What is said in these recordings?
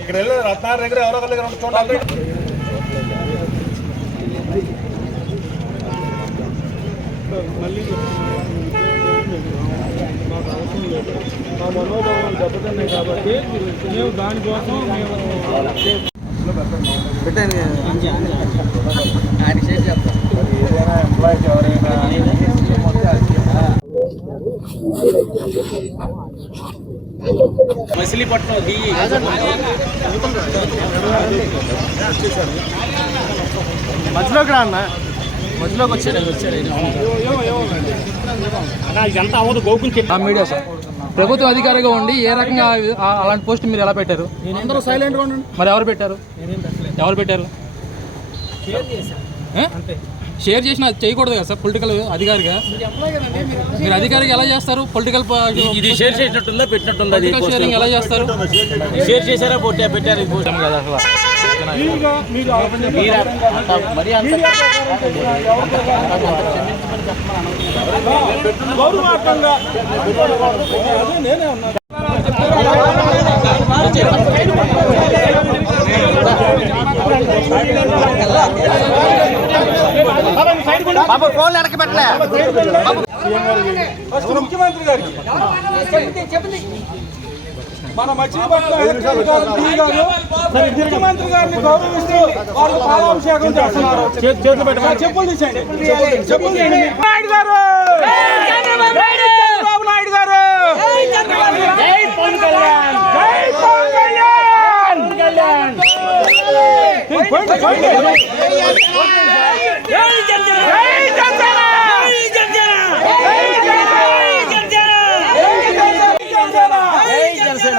ఇక్కడ వెళ్ళి రత్నార్ దగ్గర ఎవరో ఒకరి దగ్గర ఉంటే చూడండి మా మనోభావాలు దెబ్బతిన్నాయి కాబట్టి మేము దానికోసం మేము ఏదైనా ఎంప్లాయీకి ఎవరైనా మచిలీపట్నం మధ్యలోకి రా అన్న. మధ్యలోకి అన్నా ఇదంతా అవ్వదు గోకుని మీడియా సార్. ప్రభుత్వ అధికారిగా ఉండి ఏ రకంగా అలాంటి పోస్ట్ మీరు ఎలా పెట్టారు? అందరూ సైలెంట్గా ఉండండి. మరి ఎవరు పెట్టారు? ఎవరు పెట్టారు? షేర్ చేసిన అది చేయకూడదు కదా సార్ పొలిటికల్ అధికారిగా? మీరు అధికారిగా ఎలా చేస్తారు? పొలిటికల్ ఇది షేర్ చేసినట్టుందా పెట్టినట్టుందా షేరింగ్ ఎలా చేస్తారు? షేర్ చేశారా పొట్టా పెట్టారు కదా అసలు. మీరు? ముఖ్యమంత్రి గారికి. మన మచిలీపట్నం ఎలక్ట్రికల్ గారు డి గారు ముఖ్యమంత్రి గారిని గౌరవిస్తూ వారికి పాలాభిషేకం చేస్తున్నారు. చెప్పులు తీసేయండి. చెప్పులు నాయుడు గారు! చంద్రబాబు నాయుడు గారు! జై పవన్ కళ్యాణ్ జై పవన్ కళ్యాణ్ పోయింది, పోయింది. జై జనసేన జై జనసేన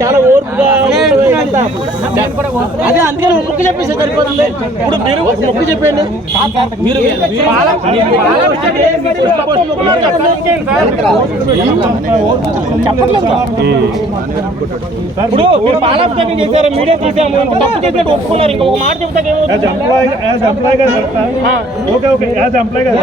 చాలా ఓర్పుగా అదే అందుకని ముక్కు చెప్పేసి సరిపోతుంది. ఇప్పుడు మీరు ముక్కు చెప్పండి మీరు ఇప్పుడు మీరు పాలాభిషేకం చేశారు మీడియా తీసాము తప్పు చేసినట్టు ఒప్పుకున్నారు. ఇంకొక మాట చెప్తే ఓకే ఓకే యాజ్ ఎంప్లాయ్ కదా.